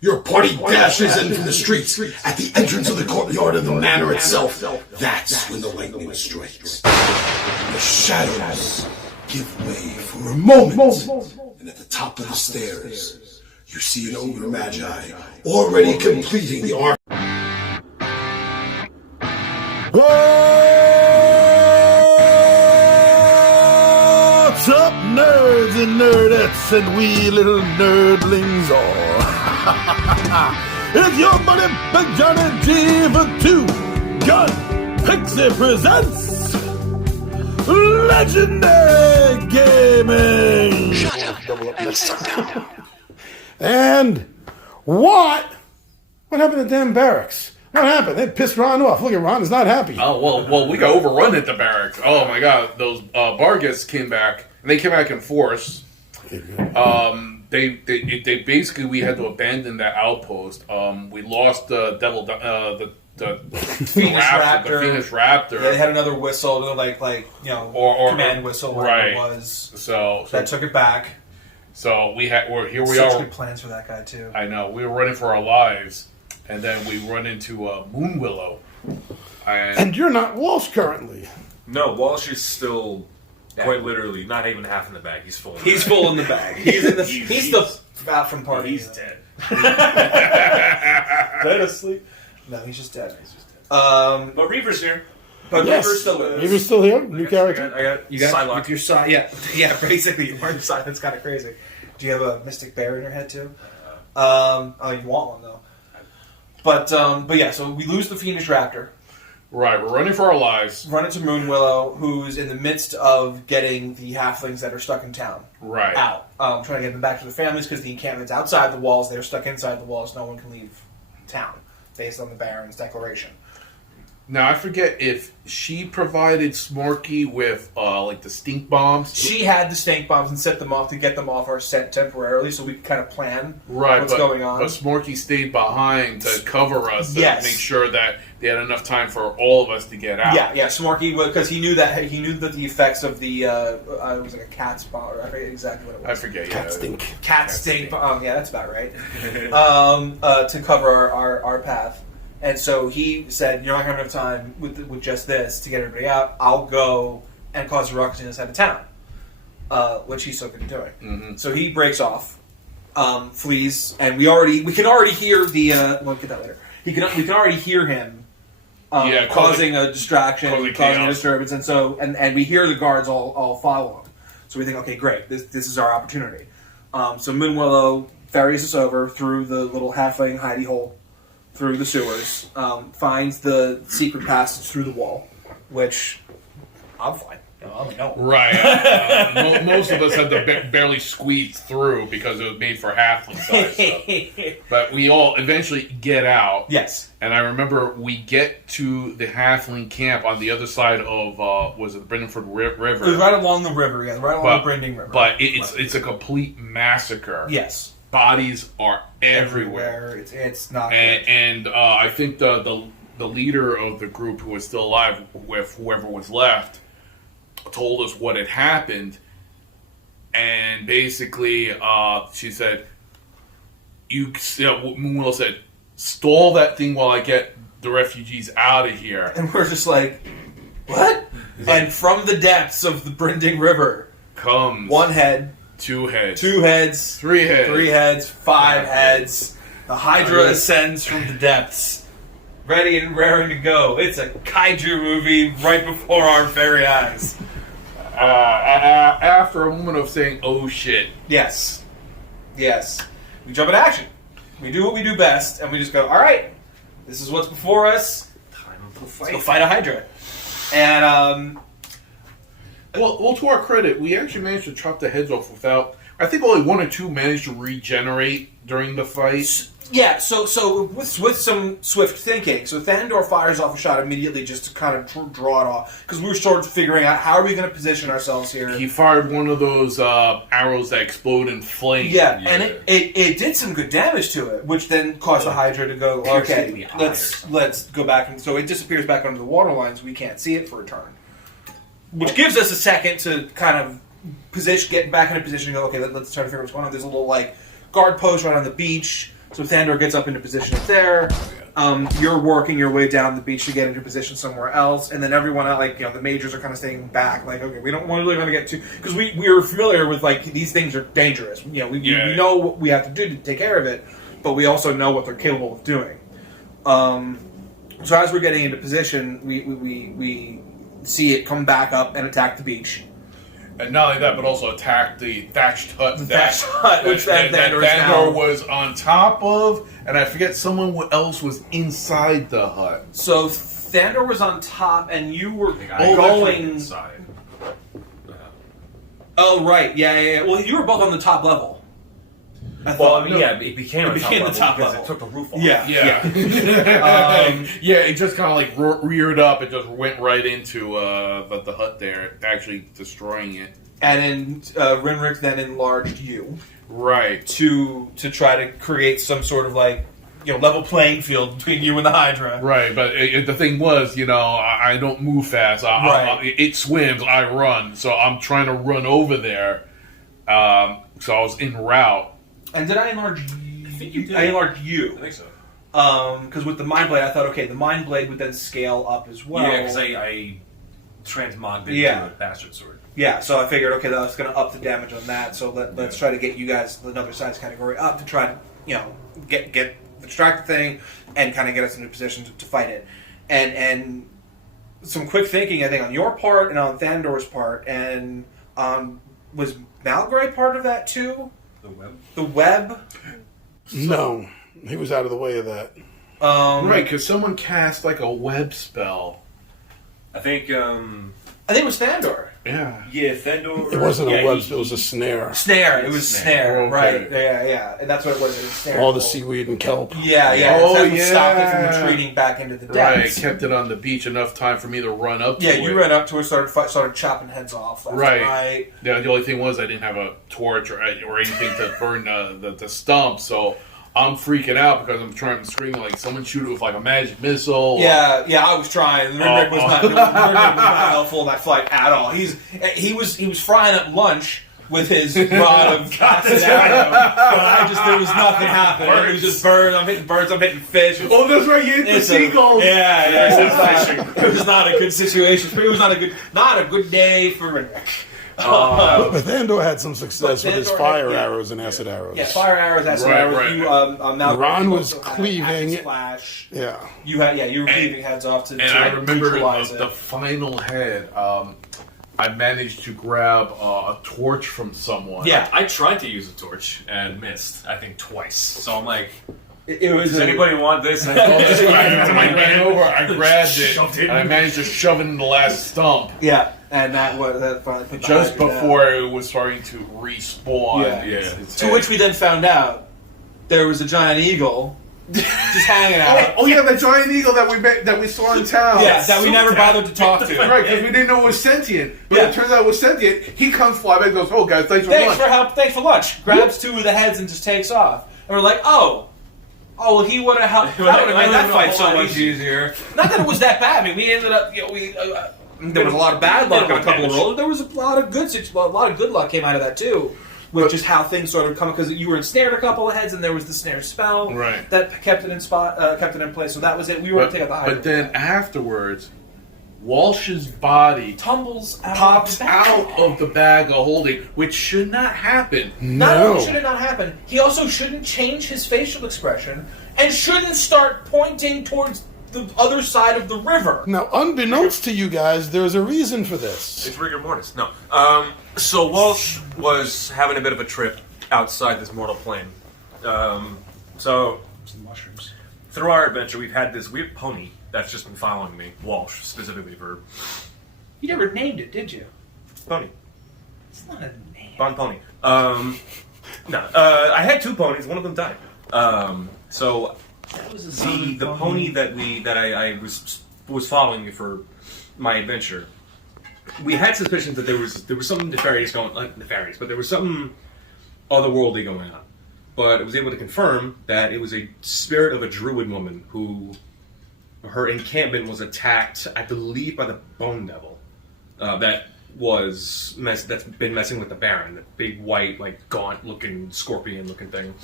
Your party dashes in from the streets at the entrance of the courtyard of the manor itself. That's when the lightning strikes. The shadows give way for a moment. And at the top of the stairs, you see an ogre magi already completing the arc. What's up, nerds and nerdettes and wee little nerdlings all? It's your buddy Big Johnny G for Two Gun Pixie presents Legendary Gaming. Shut up and sit down. And what happened to damn barracks? What happened? They pissed Ron off. Look at Ron, is not happy. Oh, well, we got overrun at the barracks. Oh, my God. Those Bargets came back, and they came back in force. They basically, we had to abandon that outpost. We lost the Fiendish Raptor. Yeah, they had another whistle, like or command whistle, whatever it was. So that took it back. So we are. Such good plans for that guy too. I know. We were running for our lives, and then we run into Moon Willow. And you're not Walsh currently. No, Walsh is still quite literally not even half in the bag. He's full. He's full in the bag. He's the out from party. He's dead. Dead asleep. No, he's just dead. But Reaver's here. But Yes. Reaver's still with us. Reaver's still here? New character? I got You got Psylocke. with your side, yeah. Basically, you are your side. That's kind of crazy. Do you have a mystic bear in your head too? You want one though. But yeah. So we lose the Fiendish Raptor. Right, we're running for our lives. Run into Moon Willow, who's in the midst of getting the halflings that are stuck in town out. Trying to get them back to their families because the encampment's outside the walls. They're stuck inside the walls. No one can leave town, based on the Baron's declaration. Now, I forget if she provided Smorky with, the stink bombs. She had the stink bombs and set them off to get them off our scent temporarily so we could kind of plan what's going on. But Smorky stayed behind to cover us and Yes. make sure that they had enough time for all of us to get out. Yeah, Smorky, because he knew that the effects of the, it was like a cat's bomb, I forget exactly what it was. I forget, Cat stink. Cat stink bomb, yeah, that's about right. To cover our path. And so he said, you're not going to have enough time with just this to get everybody out. I'll go and cause a ruckus in this side of town, which he's so good at doing. Mm-hmm. So he breaks off, flees, and we can already hear the. We'll get that later. We can already hear him, causing a distraction, causing a disturbance, and so and we hear the guards all follow him. So we think, okay, great, this is our opportunity. So Moon Willow ferries us over through the little halfling hidey hole. Through the sewers, finds the secret passage through the wall, which I'm fine. No. Right. Most of us had to barely squeeze through because it was made for halfling size stuff. But we all eventually get out. Yes. And I remember we get to the halfling camp on the other side of, was it the Brindleford River? It was right along the river, right along the Brinding River. But it's a complete massacre. Yes. Bodies are everywhere. It's not. And I think the leader of the group who was still alive, with whoever was left, told us what had happened. And basically, she said, Moon Willow said, stall that thing while I get the refugees out of here. And we're just like, what? And from the depths of the Brinding River comes one head. Two heads. 3 heads. 5 heads. The Hydra ascends from the depths. Ready and raring to go. It's a kaiju movie right before our very eyes. After a moment of saying, oh shit. Yes. We jump into action. We do what we do best, and we just go, alright, this is what's before us. Time to fight. Let's go fight a Hydra. And, Well, to our credit, we actually managed to chop the heads off without... I think only 1 or 2 managed to regenerate during the fight. yeah, so with some swift thinking, so Thandor fires off a shot immediately just to kind of draw it off, because we were sort of figuring out how are we going to position ourselves here. He fired one of those arrows that explode in flame. Yeah, and it did some good damage to it, which then caused the Hydra to go, okay, let's go back, and so it disappears back under the water lines. We can't see it for a turn. Which gives us a second to kind of get back in a position and go, okay, let's try to figure out what's going on. There's a little, guard post right on the beach. So Thandor gets up into position up there. You're working your way down the beach to get into position somewhere else, and then everyone, the majors are kind of staying back. Like, okay, we don't really want to get too, because we are familiar with these things are dangerous. We know what we have to do to take care of it, but we also know what they're capable of doing. So as we're getting into position, we see it come back up and attack the beach. And not only that, but also attack the thatched hut. Which Thandor was on top of, and I forget someone else was inside the hut. So Thandor was on top, and you were going inside. Oh right, yeah. Well, you were both on the top level. It became the top level. It took the roof off. Yeah. It just kind of reared up and just went right into the hut there, actually destroying it. And then Rinrick then enlarged you, right, to try to create some sort of level playing field between you and the Hydra. Right, but the thing was, I don't move fast. It swims, I run, so I'm trying to run over there. So I was en route. And did I enlarge you? I think you did. I enlarged you. I think so. Because with the Mind Blade, I thought, okay, the Mind Blade would then scale up as well. Yeah, because I transmogged it into a bastard sword. Yeah, so I figured, okay, that's going to up the damage on that. So let's try to get you guys another size category up to try to, get the distracted thing and kind of get us into a position to fight it. And some quick thinking, I think, on your part and on Thandor's part, and was Malgray part of that too? The web? No, he was out of the way of that. Right, because someone cast a web spell. I think it was Thandor. Yeah. Yeah, Thandor. It wasn't a web spell, it was a snare. It was snare. Okay. Right. Yeah. And that's what it was. It was snare. All the seaweed and kelp. Yeah. Oh, would stop it from retreating back into the Right, depths. it kept it on the beach enough time for me to run up to it. Yeah, you ran up to it, started chopping heads off. Right. The only thing was I didn't have a torch or anything to burn the stump, so I'm freaking out because I'm trying to scream someone shoot it with a magic missile. Yeah, I was trying. Rinrick was not helpful in that fight at all. He was frying up lunch with his rod of acid arrow, but there was nothing happening. It was just birds. I'm hitting birds. I'm hitting fish. Oh, that's right. You hit the seagulls. It was not a good situation. It was not a good day for Rinrick. But Thandor had some success with his fire arrows and acid arrows. Yeah, fire arrows, acid arrows. Right. You, Ron was cleaving. Splash. Yeah. You were cleaving heads off to I remember neutralize the final head. I managed to grab a torch from someone. Yeah, I tried to use a torch and missed. I think twice. So I'm like, it was. Does anybody want this? I ran over. I grabbed it. And I managed to shove it in the last stump. Yeah. And that finally put just before it was starting to respawn. Yeah. To which we then found out there was a giant eagle just hanging out. Oh yeah, the giant eagle that we saw in town. Yeah, that we never bothered to talk to. Right, because we didn't know it was sentient. But it turns out it was sentient. He comes fly back and goes, "Oh guys, thanks for lunch." Thanks for lunch. Grabs two of the heads and just takes off. And we're like, oh, well, he would have helped. That would have made that fight so much easier. Not that it was that bad. I mean, we ended up, there was a lot of bad luck on a couple of rolls. There was a lot of good luck came out of that too, with just how things sort of come, because you were ensnared a couple of heads, and there was the snare spell that kept it in place. So that was it. We were able to take out the Hydra. But then afterwards, Walsh's body pops out of the bag of holding, which should not happen. Not only should it not happen, he also shouldn't change his facial expression and shouldn't start pointing towards the other side of the river. Now, unbeknownst to you guys, there's a reason for this. It's rigor mortis. No. So Walsh was having a bit of a trip outside this mortal plane. So some mushrooms. Through our adventure, we've had this weird pony that's just been following me. Walsh, specifically for... You never named it, did you? Pony. It's not a name. Bon Pony. No. I had two ponies. One of them died. So... That was the pony that I was following me for my adventure. We had suspicions that there was something nefarious but there was something otherworldly going on. But I was able to confirm that it was a spirit of a druid woman who her encampment was attacked, I believe, by the Bone Devil. That's been messing with the Baron, the big white, gaunt-looking, scorpion-looking thing.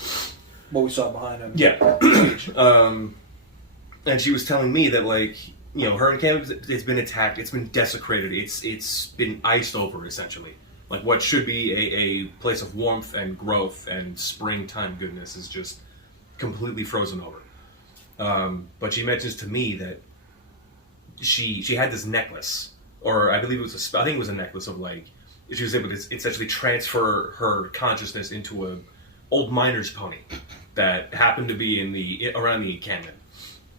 what we saw behind him. Yeah. And she was telling me that, like, you know, her encampment, it's been attacked, it's been desecrated, it's been iced over, essentially. Like, what should be a place of warmth and growth and springtime goodness is just completely frozen over. But she mentions to me that she had this necklace, or I believe it was I think it was a necklace of, like, she was able to essentially transfer her consciousness into a old miner's pony that happened to be around the encampment.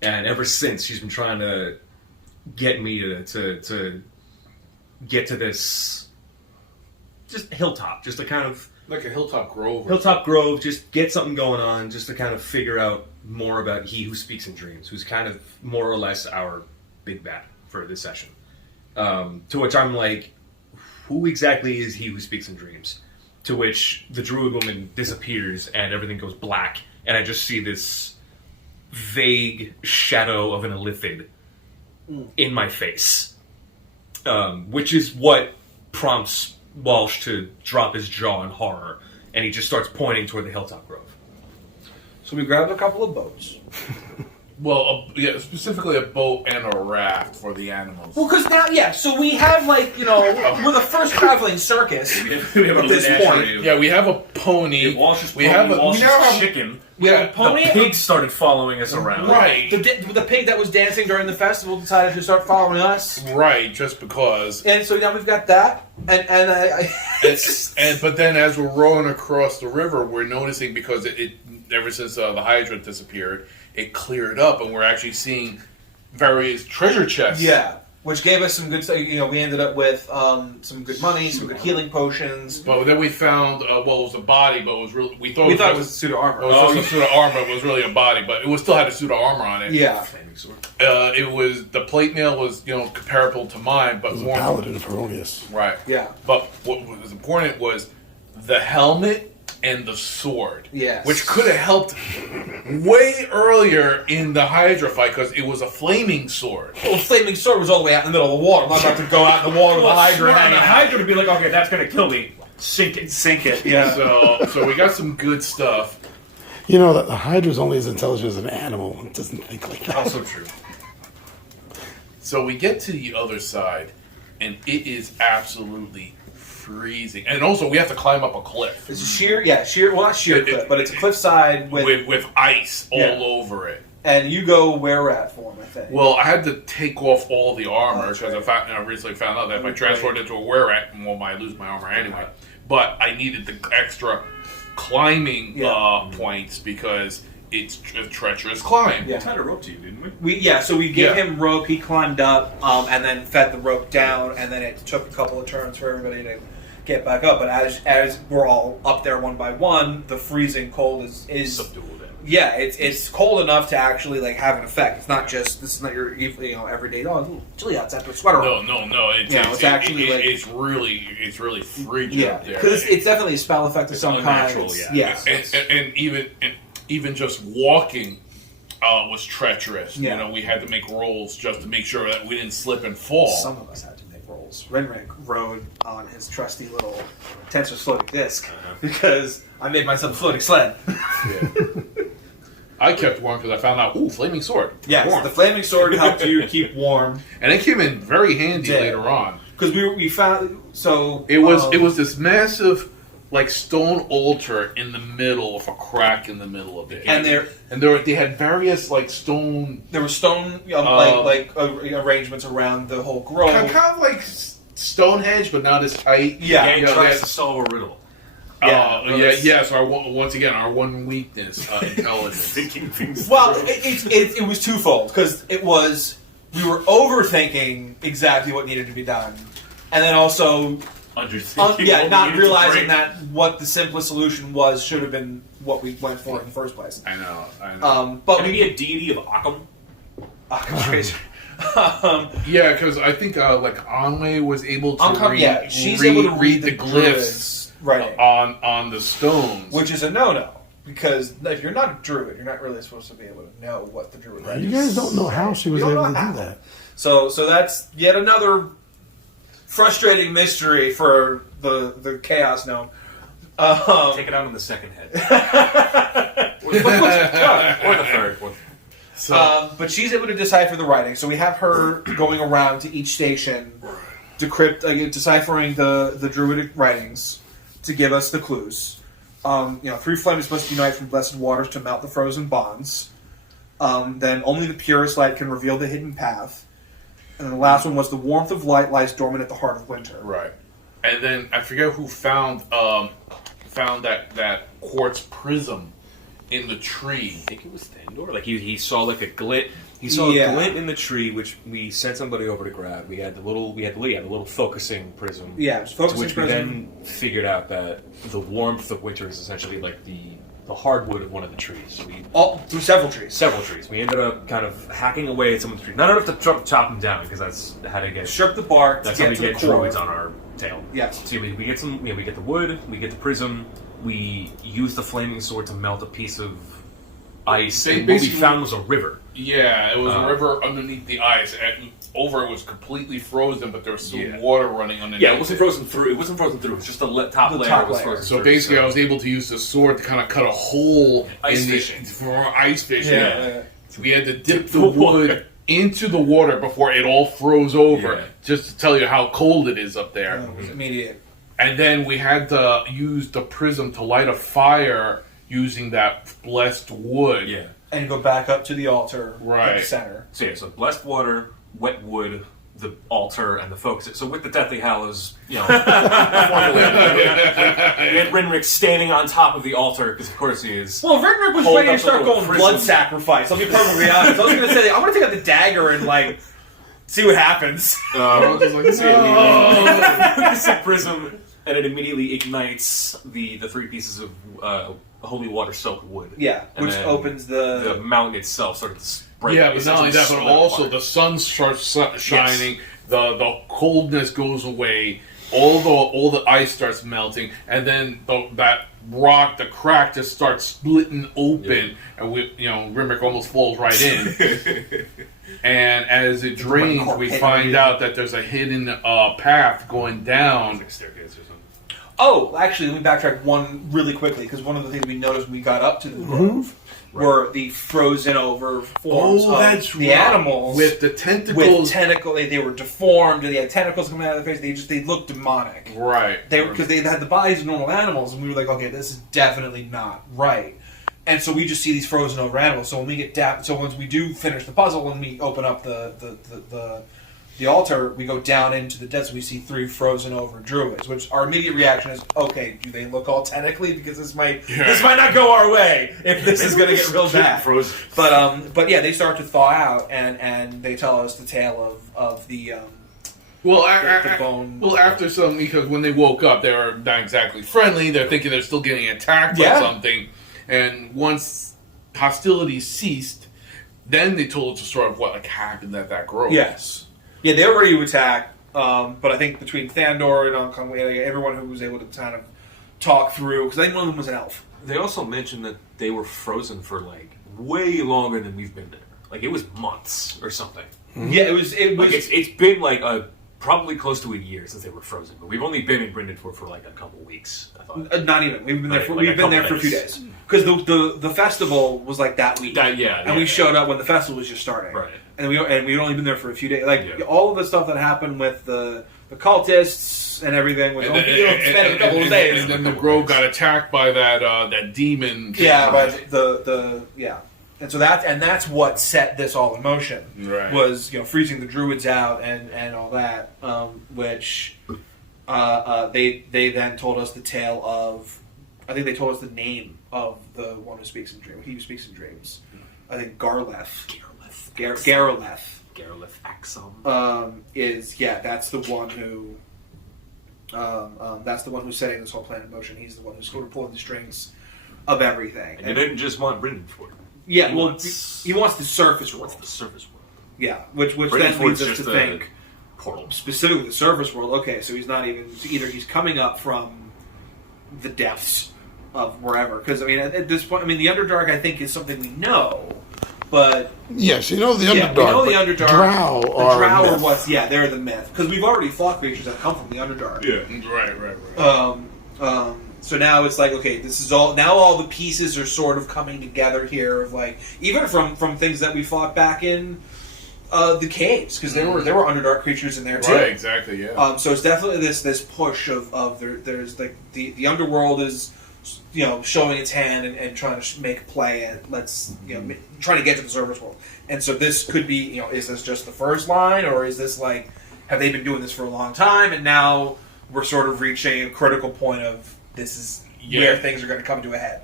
And ever since, she's been trying to get me to get to this just hilltop, just to kind of like a hilltop grove. Just get something going on, just to kind of figure out more about He Who Speaks in Dreams, who's kind of more or less our big bad for this session. To which I'm like, who exactly is He Who Speaks in Dreams? To which the druid woman disappears and everything goes black, and I just see this vague shadow of an illithid in my face, which is what prompts Walsh to drop his jaw in horror, and he just starts pointing toward the hilltop grove. So we grabbed a couple of boats. Well, yeah, specifically a boat and a raft for the animals. Well, because now, so we have, like, you know, we're the first traveling circus We have at this point. Yeah, we have a pony. Walsh's We have a Walsh's we now have chicken. We have a pony. The pigs started following us around. right, The pig that was dancing during the festival decided to start following us. right, just because. And so now we've got that, and But then as we're rowing across the river, we're noticing, because it ever since the hydrant disappeared, it cleared up, and we're actually seeing various treasure chests. yeah, which gave us some good stuff. You know, we ended up with some good money, some good healing potions. But then we found it was a body, but it was really we thought it was pseudo armor. It was just a suit of armor. It was really a body, but it was still had a suit of armor on it. Yeah. It was the plate mail was comparable to mine, but It was a more paladin of Herodias. right. Yeah. But what was important was the helmet and the sword. Yes. Which could have helped way earlier in the Hydra fight, because it was a flaming sword. Well, the flaming sword was all the way out in the middle of the water. I'm not about to go out in the water with a Hydra. And hanging the out. Hydra would be like, okay, that's gonna kill me. Sink it. Yeah. So we got some good stuff. You know that the Hydra's only as intelligent as an animal. It doesn't think like that. Also true. So we get to the other side, and it is absolutely freezing. And also, we have to climb up a cliff It's a sheer. Well, not sheer cliff, but it's a cliffside with ice all over it. And you go where we're at for him, I think. Well, I had to take off all the armor because I recently found out that if I transferred it to a where-at, I might lose my armor anyway. But I needed the extra climbing points because it's a treacherous climb. We tied a rope to you, didn't we? So we gave him rope. He climbed up, and then fed the rope down, and then it took a couple of turns for everybody to get back up. But as we're all up there one by one, the freezing cold is Subdued. yeah, it's cold enough to actually like have an effect. It's not just this is not your everyday. Oh, it's a little chilly outside. Put a sweater on. No. It's actually like it's really frigid up there. because it's definitely a spell effect of some kind. unnatural, And even just walking was treacherous. Yeah. We had to make rolls just to make sure that we didn't slip and fall. Some of us had to make rolls. Renrick rode on his trusty little Tensor's floating disc because I made myself a floating sled. I kept warm because I found out, flaming sword. Yes, warm. the flaming sword helped you keep warm. And it came in very handy Yeah. later on. Because we found It was this massive like stone altar in the middle of a crack in the middle of it, And they had various like stone. there were stone arrangements around the whole grove. Kind of like Stonehenge, but not as tight. Yeah, He tries to solve a riddle. So once again, our one weakness, intelligence. Thinking things Well, through. it was twofold because we were overthinking exactly what needed to be done, and then also Underthinking. not realizing that what the simplest solution was should have been what we went for in the first place. I know. But Can we it be a deity of Occam? Yeah, because I think like Anwei was able to she's able to read the glyphs writing on the stones, which is a no-no because if you're not a druid, you're not really supposed to be able to know what the druid writing is. You guys don't know how she was able to do that. So that's yet another frustrating mystery for the Chaos Gnome. Take it out on the second head. or the third one. So, but she's able to decipher the writing. So we have her going around to each station, deciphering the druidic writings to give us the clues. 3 flames must unite from blessed waters to melt the frozen bonds. Then only the purest light can reveal the hidden path. And then the last one was the warmth of light lies dormant at the heart of winter. right. And then I forget who found that quartz prism in the tree. I think it was Thandor. Like he saw like a glint. He saw a glint in the tree, which we sent somebody over to grab. We had the little focusing prism. Yeah, it was focusing which prism. we then figured out that the warmth of winter is essentially like the hardwood of one of the trees. Through several trees. Several trees. We ended up kind of hacking away at some of the trees. Not enough to chop them down because that's how to get. Strip the bark. That's to how get we to get the core. druids on our tail. Yes. So we get some. We get the wood. We get the prism. We use the flaming sword to melt a piece of ice. They And what we basically- found was a river. Yeah, it was a river underneath the ice. Over it was completely frozen, but there was still Yeah. water running underneath. Yeah, it wasn't frozen through. It wasn't frozen through. It was just the top The layer top was layer. frozen So through, basically, I was able to use the sword to kind of cut a hole Ice in fishing. for ice fishing. Yeah. So we had to dip the wood into the water before it all froze over, Yeah. just to tell you how cold it is up there. It was immediate. And then we had to use the prism to light a fire using that blessed wood. Yeah. And go back up to the altar at Right. the center. So yeah, so blessed water, wet wood, the altar, and the focus. So with the Deathly Hallows, formulated, we had Rinrick standing on top of the altar because of course he is. Well, Rick was Hold ready up to start the little going prism. blood sacrifice. I'll be perfectly honest. I was going to say, I'm going to take out the dagger and, see what happens. I was like, It's a prism, and it immediately ignites the 3 pieces of holy water soaked wood. Yeah, And which then opens the mountain itself started to spread. yeah, but not only that, but essentially also split the apart. sun starts shining. The coldness goes away. All the ice starts melting, and then that rock, the crack, just starts splitting open, and Rimrick almost falls right in. And as it drains, we find out that there's a hidden path going down. Like a staircase or something. Oh, actually, let me backtrack one really quickly, because one of the things we noticed when we got up to the grove were the frozen over forms of the animals. With the tentacles. They were deformed, they had tentacles coming out of their face, they looked demonic. Right. Because they had the bodies of normal animals, and we were like, okay, this is definitely not right. And so we just see these frozen over animals. So when we get so once we do finish the puzzle and we open up the altar, we go down into the depths. We see 3 frozen over druids, which our immediate reaction is, okay, do they look all tentacly? Because this might not go our way if this is going to get real bad. Frozen. But yeah, they start to thaw out, and they tell us the tale of the. Well, the bone. well, after some, because when they woke up, they were not exactly friendly. They're thinking they're still getting attacked by something. And once hostilities ceased, then they told us the story of what happened at that grove. Yes. Yeah, they were ready to attack, but I think between Thandor and Ankh, everyone who was able to kind of talk through, because I think one of them was an elf. They also mentioned that they were frozen for way longer than we've been there. It was months or something. Yeah, it was. It's been probably close to a year since they were frozen, but we've only been in Brindlewood for a couple weeks. I thought. Not even. We've been there for Like a couple a few days because the festival was that week. And we showed up when the festival was just starting. Right. And we'd only been there for a few days. All of the stuff that happened with the cultists and everything was only spent a couple of days. And then the grove got attacked by that demon. Yeah, but and so that's what set this all in motion. Right. Was freezing the druids out and all that, which they then told us the tale of. I think they told us the name of the one who speaks in dreams. He who speaks in dreams. I think Garleth. Garleth Axum. That's the one who. That's the one who's setting this whole plan in motion. He's the one who's sort of pulling the strings of everything. And you didn't just want Brindlewood. Yeah, He wants the surface world. The surface world. Yeah, which then Brindlewood's leads us to just a think portal. specifically the surface world. Okay, so he's not even either. He's coming up from the depths of wherever. Because at this point, the Underdark I think is something we know, but Yes, the Underdark. we know the but Underdark. Drow the are Drow a are myth. what's they're the myth because we've already fought creatures that come from the Underdark. Yeah. Right. So now it's like, okay, this is all. Now all the pieces are sort of coming together here. Of like, even from things that we fought back in the caves, because there were Underdark creatures in there too. Right, exactly, yeah. So it's definitely this push of there's like the underworld is, showing its hand and trying to make a play at trying to get to the surface world. And so this could be, is this just the first line, or is this like, have they been doing this for a long time, and now we're sort of reaching a critical point of this is where things are going to come to a head.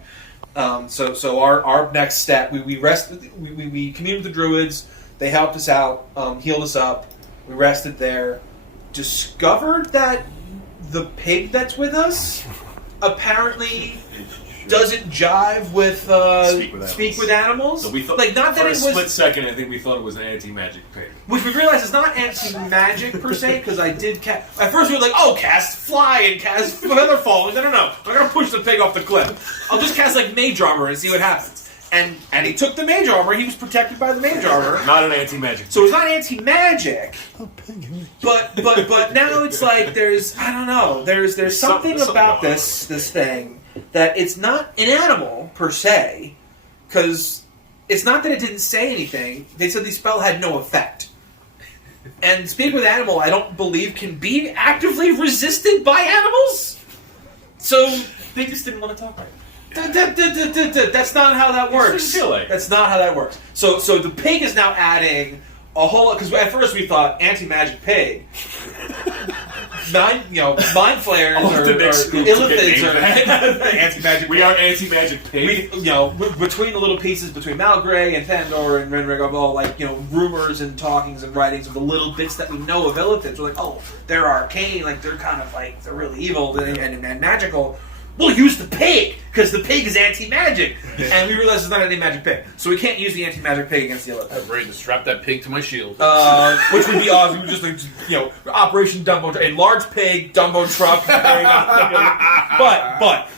So our next step, we communed with the druids. They helped us out, healed us up. We rested there. Discovered that the pig that's with us apparently doesn't jive with speak with animals. So we thought, like, not that for it a was split second, I think we thought it was an anti-magic pig. Which we realized is not anti-magic per se, because I did cast. At first we were like, oh, cast fly and cast feather falling. No. I'm not going to push the pig off the cliff. I'll just cast like mage armor and see what happens. And he took the mage armor. He was protected by the mage armor. Not an anti-magic pig. So it's not anti-magic. But now it's like there's, I don't know, there's something about this thing that it's not an animal per se, because it's not that it didn't say anything. They said the spell had no effect. And speak with animal, I don't believe can be actively resisted by animals. So They just didn't want to talk right. That's not how that works. Feel like. That's not how that works. So the pig is now adding a whole, because at first we thought anti-magic pig. Mind flares or illithids or anti-magic. We are anti-magic pig. Between the little pieces between Malgrey and Thandor and Renrig of all rumors and talkings and writings of the little bits that we know of illithids. We're like, oh, they're arcane, like they're kind of like they're really evil and magical. We'll use the pig, because the pig is anti-magic. And we realize it's not an anti-magic pig. So we can't use the anti-magic pig against the illithid. I'm ready to strap that pig to my shield. Which would be awesome. We would just Operation Dumbo, a large pig, Dumbo truck.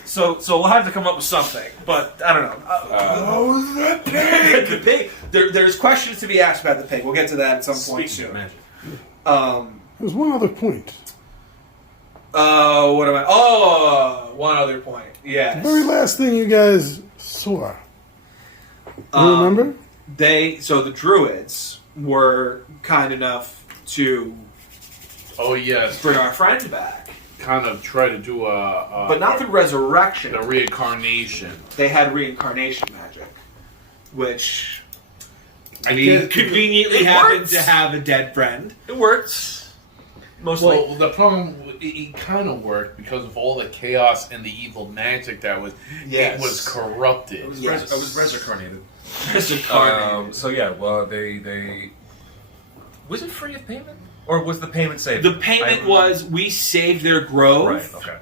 So we'll have to come up with something. But, I don't know. The pig! The pig. There's questions to be asked about the pig. We'll get to that at some point soon. There's one other point. What am I? Oh, one other point. Yes. The very last thing you guys saw. You remember? The druids were kind enough to bring our friend back. Kind of try to do but not the resurrection. The reincarnation. They had reincarnation magic, which conveniently it happened works. to have a dead friend. It works. Mostly. Well, the problem, it kind of worked because of all the chaos and the evil magic that was. Yes. It was corrupted. I was resurcarnated. Resurcarnated. They was it free of payment, or was the payment saved? The payment was we saved their grove. Right. Okay.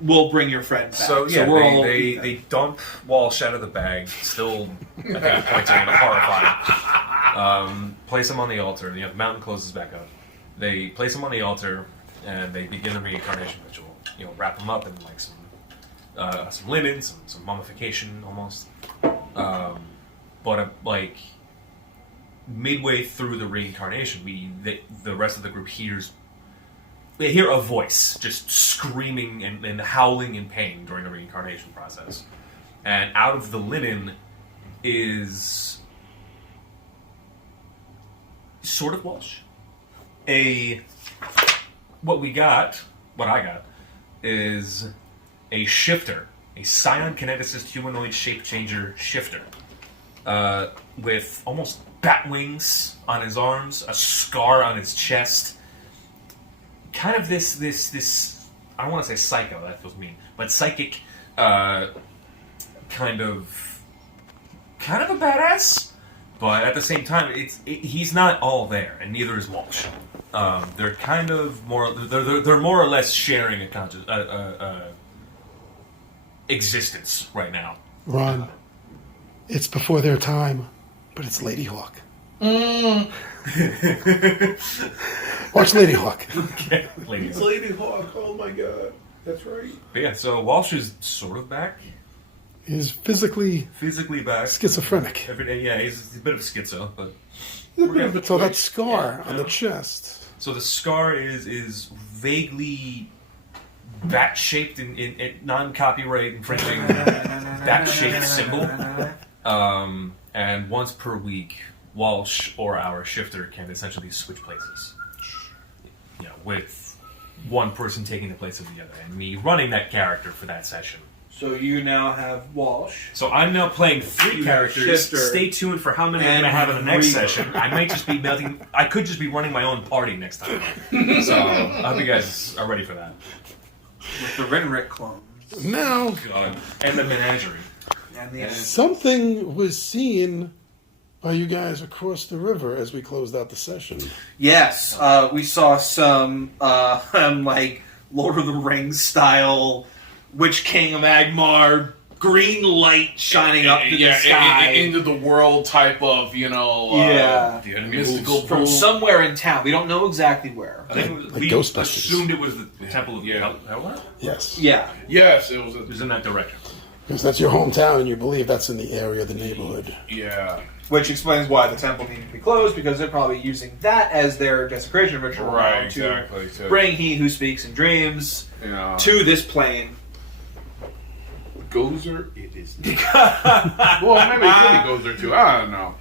We'll bring your friend back. So yeah, we're they dump Walsh out of the bag. Still, I think pointing and horrified. Place him on the altar. The mountain closes back up. They place him on the altar, and they begin the reincarnation ritual. Wrap him up in like some linen, some mummification almost. But midway through the reincarnation, the rest of the group they hear a voice just screaming and howling in pain during the reincarnation process, and out of the linen is sort of Walsh. What I got, is a shifter, a Scion Kineticist humanoid shape changer shifter, with almost bat wings on his arms, a scar on his chest, kind of this. I don't want to say psycho. That feels mean, but psychic, kind of a badass. But at the same time, he's not all there, and neither is Walsh. They're kind of more. They're more or less sharing a existence right now. Ron, it's before their time, but it's Lady Hawk. Watch Lady Hawk. Okay, ladies. Lady Hawk, oh my god. That's right. But yeah, so Walsh is sort of back. He's physically Back. schizophrenic. Every day, yeah, he's a bit of a schizo, but So that scar on the chest. so the scar is vaguely bat-shaped in non-copyright infringing bat-shaped symbol. And once per week, Walsh or our shifter can essentially switch places. You know, with one person taking the place of the other, and me running that character for that session. So you now have Walsh. So I'm now playing 3 characters. Shifter. Stay tuned for how many I'm going to have in the next session. I might just be melting. I could just be running my own party next time. So I hope you guys are ready for that. With the Renrick clones. Now, And the menagerie. And the something was seen by you guys across the river as we closed out the session. Yes, we saw some like Lord of the Rings style Witch King of Agmar green light shining up in the sky. Into the world type of, The enemy mystical from pool. somewhere in town. We don't know exactly where. I think Like we Ghostbusters. assumed it was the Temple of Hellwar? Yes. Yeah. Yes, it It was in that direction. Because that's your hometown and you believe that's in the area of the neighborhood. Yeah. Which explains why the temple needed to be closed, because they're probably using that as their desecration ritual Right, to exactly. bring he who speaks in dreams Yeah. to this plane. Gozer, it is. Well, maybe it could be Gozer too. I don't know.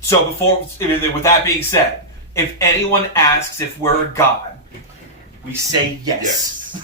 So with that being said, if anyone asks if we're a god, we say yes.